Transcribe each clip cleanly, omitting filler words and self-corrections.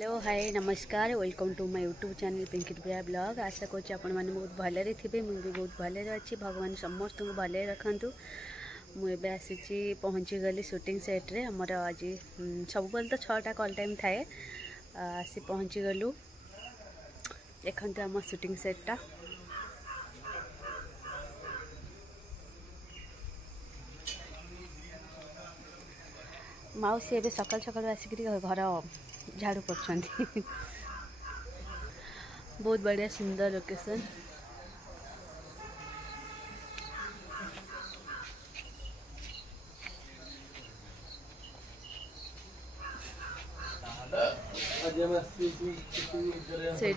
Hello hi नमस्कार welcome to my YouTube channel Pinky Priya blog. आशा करुँच आपण मैंने बहुत भलरे थे मुझे बहुत भलरे अच्छी भगवान समस्त को भले रखु। मुझे आसी पहुँची गली शूटिंग सेट रे आमर आज सब तो 6टा कॉल टाइम थाए आसी पहुँची गलु। देखते आम शूटिंग सेटा माउसी एवं सकाल सकाल आसिक घर झाड़ू कर बहुत बढ़िया सुंदर लोकेशन। से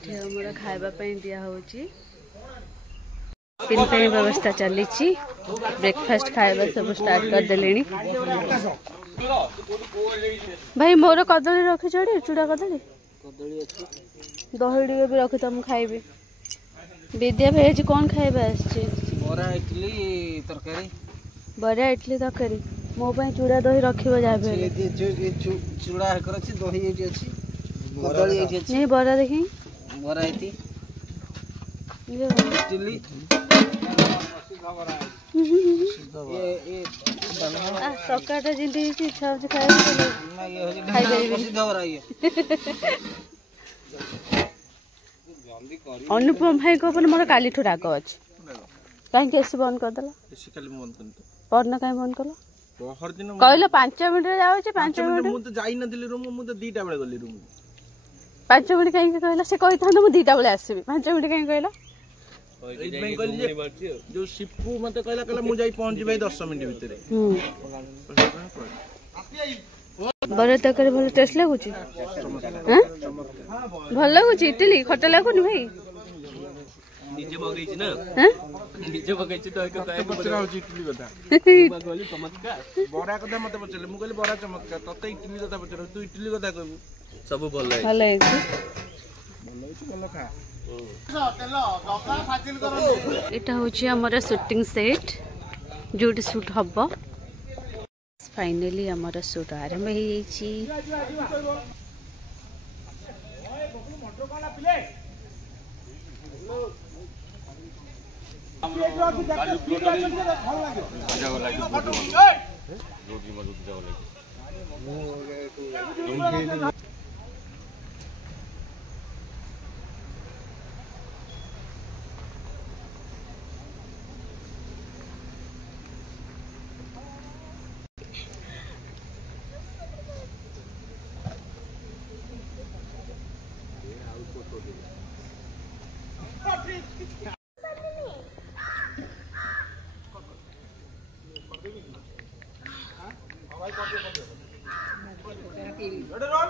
खाइबा दिया होची व्यवस्था चली ब्रेकफास्ट खाइबा सब स्टार्ट कर देलेनी। भाई मोर कदली रखी चढ़ी चूड़ा कदली दही भी रखी तुम खाइबे। विद्या भेज कौन खाइबा बरा इडली तरकारी बरा इडली तरकारी मो चूड़ा दही रखिबो जाबे चूड़ा कर अछि दही एठी अछि कदली एठी अछि नहीं बरा देखी बरा एठी ये इडली ये सकाटा जिंदी इच्छा होची खाइबे अनुपम भाई को मोर काली राग अच्छे कहीं एसी बंद करदेला परना कहीं बंद कल कहल 5 मिनट जाऊँ 5 मिनट मुझे जाई नथिली रूम मुझे 2टा बेले गली रूम 5 मिनट कहीं कहला से कही था मुझे 2टा बेले आसबि 5 मिनट कहीं कहला जो शिपू मत कहला कहला मु जाई पहुंची भाई 10 मिनट भीतर बड़ा तक भल टेस्ट लगुच भल लगुच इडली खटा लगुनि भाई निजे बगैछि ना हां निजे बगैछि तो एक काय पचरा होछि इडली कथा बोली चमत्कार बड़ा कथा मते पचले मु कहली बड़ा चमत्कार तते इडली कथा पचरा तू इडली कथा कहबू सब भल है भल है भल खा एटा होछि हमर शूटिंग सेट जोट शूट हबो। फाइनली हमारा शूट आरंभ हो